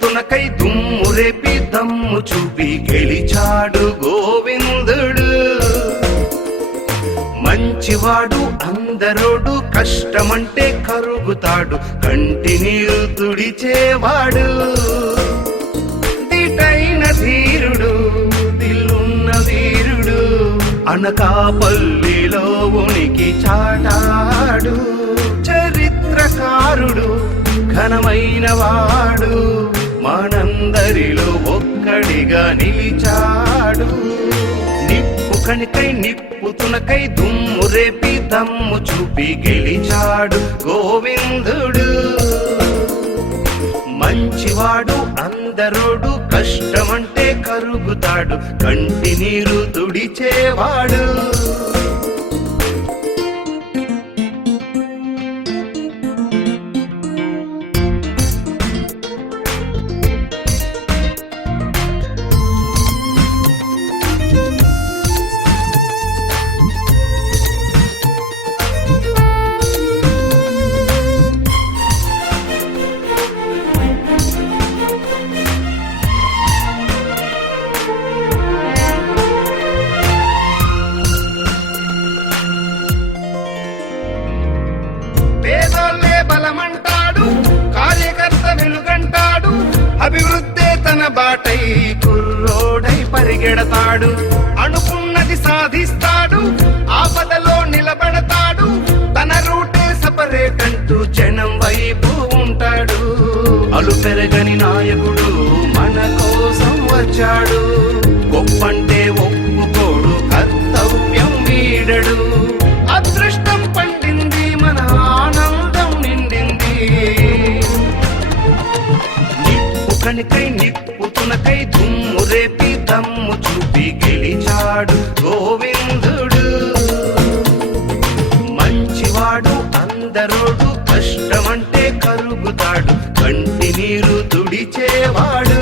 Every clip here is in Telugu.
తునకై దుమ్ము రేపి దమ్ము చూపి గెలిచాడు గోవిందుడు. మంచివాడు అందరోడు కష్టమంటే కరుగుతాడు కంటి నీరు తుడిచేవాడు. దిటైన ధీరుడు దిల్లున్న వీరుడు అనకాపల్లిలో ఉనికి చాటాడు. చరిత్రకారుడు ఘనమైన వాడు మనందరిలో ఒక్కడిగా నిలిచాడు. నిప్పు కణికై నిప్పు తునకై దుమ్ము రేపి దమ్ము చూపి గెలిచాడు గోవిందుడు. మంచివాడు అందరోడు కష్టమంటే కరుగుతాడు కంటి నీరు తుడిచేవాడు. అభివృద్ధే తన బాటై కుర్రోడై పరిగెడతాడు. అనుకున్నది సాధిస్తాడు, ఆపదలో నిలబడతాడు. తన రూటే సపరేట్ అంటూ జనం వైపు ఉంటాడు. అలు పెరగని నాయకుడు మన కోసం వచ్చాడు. గొప్పంటే ఒప్పుకోడు, కర్తవ్యం వీడడు. అదృష్టం పండింది, మన ఆనందం నిండింది. కణికై నిప్పు తునకై దుమ్ము రేపి దమ్ము చూపి గెలిచాడు గోవిందుడు. మంచివాడు అందరోడు కష్టమంటే కరుగుతాడు కంటి నీరు తుడిచేవాడు.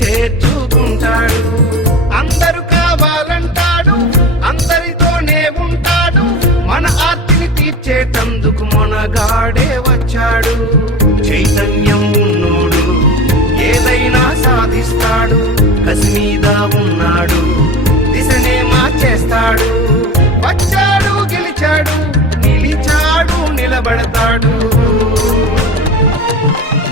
చేర్చుకుంటాడు. అందరూ కావాలంటాడు, అందరితోనే ఉంటాడు. మన ఆర్తిని తీర్చేటందుకు మనగాడే వచ్చాడు. చైతన్యం ఉన్నోడు ఏదైనా సాధిస్తాడు. కసి మీద ఉన్నాడు, దిశనే మార్చేస్తాడు. వచ్చాడు గెలిచాడు, నిలిచాడు నిలబడతాడు.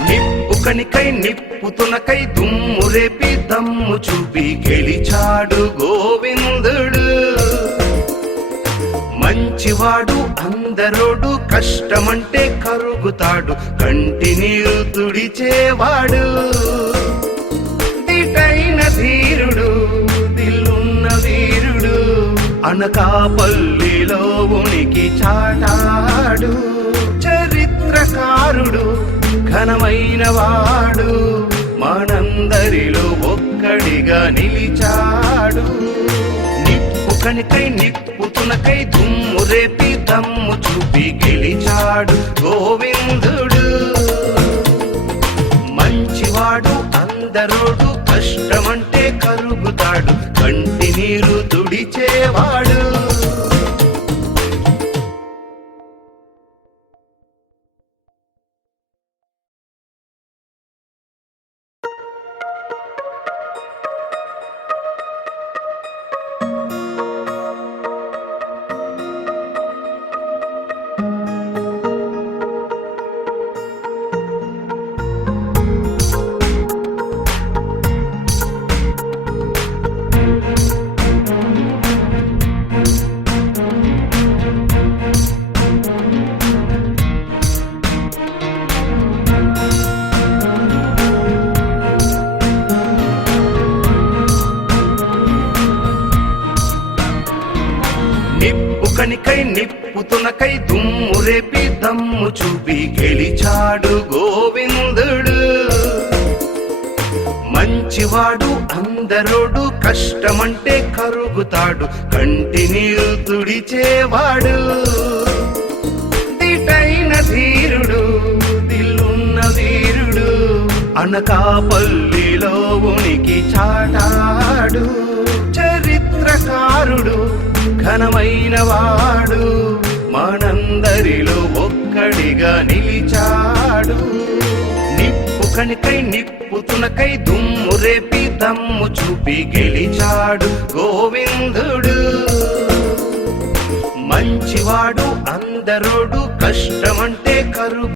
నిప్పు కణికై నిప్పు తునకై దుమ్ము రేపి దమ్ము చూపి గెలిచాడు గోవిందుడు. మంచివాడు అందరోడు కష్టమంటే కరుగుతాడు కంటి నీరు తుడిచేవాడు. దిటైన ధీరుడు దిల్లున్న వీరుడు అనకాపల్లిలో ఉనికి చాటాడు. చరిత్రకారుడు ఘనమైన వాడు మనందరిలో ఒక్కడిగా నిలిచాడు. నిప్పు కణికై నిప్పు తునకై దుమ్ము రేపి దమ్ము చూపి గెలిచాడు గోవిందుడు. మంచివాడు అందరోడు కష్టమంటే కరుగుతాడు కంటి నీరు తుడిచేవాడు. కనికై నిప్పుతునకై దుమ్ము రేపి దమ్ము చూపి గెలిచాడు గోవిందుడు. మంచివాడు అందరోడు కష్టమంటే కరుగుతాడు కంటి నీరు తుడిచేవాడు. దిటైన ధీరుడు దిల్లున్న వీరుడు అనకాపల్లిలో ఉనికి చాటాడు. చరిత్రకారుడు ఘనమైన వాడు మనందరిలో ఒక్కడిగా నిలిచాడు. నిప్పు కనికై నిప్పుతునకై దుమ్ము రేపి దమ్ము చూపి గెలిచాడు గోవిందుడు. మంచివాడు అందరోడు కష్టమంటే కరుగు